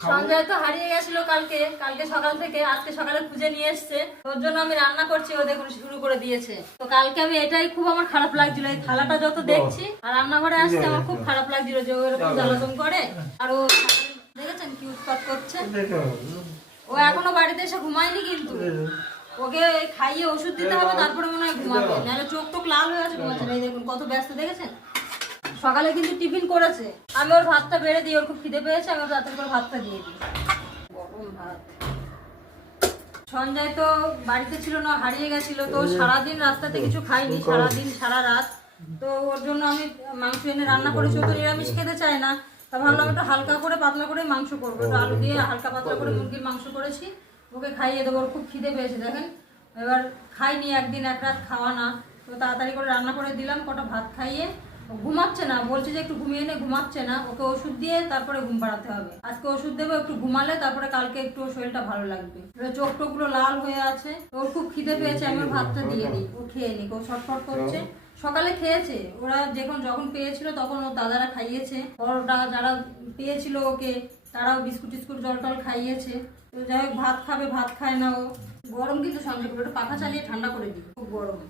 সঞ্জয় তো হারিয়ে গেছিল কালকে সকাল থেকে, আজকে সকালে খুঁজে নিয়ে এসছে। ওর জন্য আমি রান্না করছি, ও দেখুন শুরু করে দিয়েছে। তো কালকে আমি এটাই খুব আমার খারাপ লাগছিল, এই থালাটা যত দেখছি আর রান্নাঘরে আসতে আমার খুব খারাপ লাগছিল যে ও এরকম জ্বালাতন করে। আর ও দেখেছেন কি উৎপাত করছে। ও এখনো বাড়িতে এসে ঘুমায়নি, কিন্তু ওকে খাইয়ে ওষুধ দিতে হবে, তারপরে মনে হয় ঘুমাবে, নাহলে চোখ টোক লাল হয়ে আছে, ঘুমাচ্ছে না। এই দেখুন কত ব্যস্ত, দেখেছেন। সকালে কিন্তু টিফিন করেছে, আমি ওর ভাতটা বেড়ে দিই, ওর খুব খিদে পেয়েছে, আমি ওর রাতের করে ভাতটা দিয়ে দিই, গরম ভাত। সঞ্জয় তো বাড়িতে ছিল না, হারিয়ে গেছিল, তো সারাদিন রাস্তাতে কিছু খাইনি, সারাদিন সারা রাত। তো ওর জন্য আমি মাংস এনে রান্না করেছি, ও তো নিরামিষ খেতে চায় না। তা ভাবলাম একটু হালকা করে পাতলা করে মাংস করবো, একটু আলু দিয়ে হালকা পাতলা করে মুরগির মাংস করেছি, ওকে খাইয়ে দেবো। ওর খুব খিদে পেয়েছে দেখেন, এবার খাইনি, একদিন এক রাত খাওয়া না। তো তাড়াতাড়ি করে রান্না করে দিলাম, কটা ভাত খাইয়ে। ঘুমাচ্ছে না, বলছে যে একটু ঘুমিয়ে নে, ঘুমাচ্ছে না। ওকে ওষুধ দিয়ে তারপরে ঘুম পাড়াতে হবে। আজকে ওষুধ দেবো, একটু ঘুমালে তারপরে কালকে একটু শরীরটা ভালো লাগবে। চোখ টোকগুলো লাল হয়ে আছে, ওর খুব খিদে পেয়েছে, আমি ওর ভাতটা দিয়ে দিই, ও খেয়ে নি। ও ছটফট করছে। সকালে খেয়েছে, ওরা যখন পেয়েছিল তখন ওর দাদারা খাইয়েছে, পরোটা যারা পেয়েছিল ওকে তারাও বিস্কুট টিস্কুট জল টল খাইয়েছে। তো যাই হোক, ভাত খাবে, ভাত খায় না ও। গরম কিন্তু সঞ্জয় করে, একটু পাখা চালিয়ে ঠান্ডা করে দিই, খুব গরম।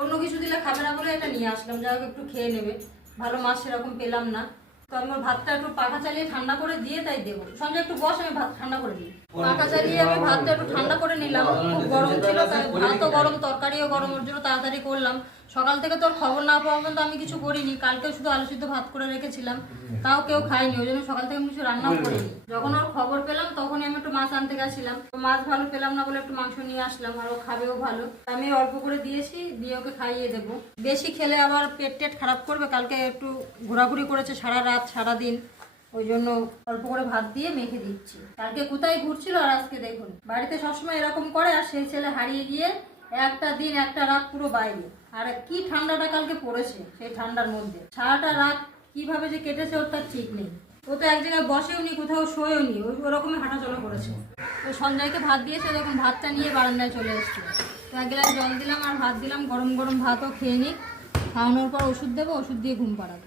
অন্য কিছু দিলে খাবে না বলে এটা নিয়ে আসলাম, যাই হোক একটু খেয়ে নেবে। ভালো মাছ সেরকম পেলাম না, তো আমি ওর ভাতটা একটু পাখা চালিয়ে ঠান্ডা করে দিয়ে তাই দেবো। সঞ্জয় একটু বস, আমি ভাত ঠান্ডা করে দিই। পাখা চালিয়ে আমি ভাতটা একটু ঠান্ডা করে নিলাম, খুব গরম ছিল, তাই ভাতও গরম তরকারিও গরম, ওর জন্য তাড়াতাড়ি করলাম। সকাল থেকে তোর খবর না পাওয়া পর্যন্ত আমি কিছু করিনি, কালকেও শুধু আলু সিদ্ধ ভাত করে রেখেছিলাম, তাও কেউ খায়নি, ওই জন্য সকাল থেকে আমি কিছু রান্নাও করিনি। যখন ওর খবর পেলাম তখনই আমি একটু মাছ আনতে গেছিলাম, তো মাছ ভালো পেলাম না বলে একটু মাংস নিয়ে আসলাম, আর ও খাবেও ভালো। আমি অল্প করে দিয়েছি, দিয়ে ওকে খাইয়ে দেবো। বেশি খেলে আবার পেট টেট খারাপ করবে। কালকে একটু ঘোরাঘুরি করেছে সারা রাত সারাদিন, ওই জন্য অল্প করে ভাত দিয়ে মেখে দিচ্ছি। কালকে কোথায় ঘুরছিল, আর আজকে দেখুন বাড়িতে সবসময় এরকম করে। আর সেই ছেলে হারিয়ে গিয়ে একটা দিন একটা রাত পুরো বাইরে। আর কি ঠান্ডাটা কালকে পড়েছে, সেই ঠান্ডার মধ্যে সারাটা রাত কিভাবে যে কেটেছে ওর তার ঠিক নেই। ও তো এক জায়গায় বসেও নি, কোথাও শোয়েও নি, ওরকমই হাঁটাচলা করেছে। তো সঞ্জয়কে ভাত দিয়েছে, দেখুন ভাতটা নিয়ে বারান্দায় চলে এসছে। তো এক গ্লাস জল দিলাম আর ভাত দিলাম, গরম গরম ভাতও খেয়ে নিই। খাওয়ানোর পর ওষুধ দেবো, ওষুধ দিয়ে ঘুম পাড়াবো।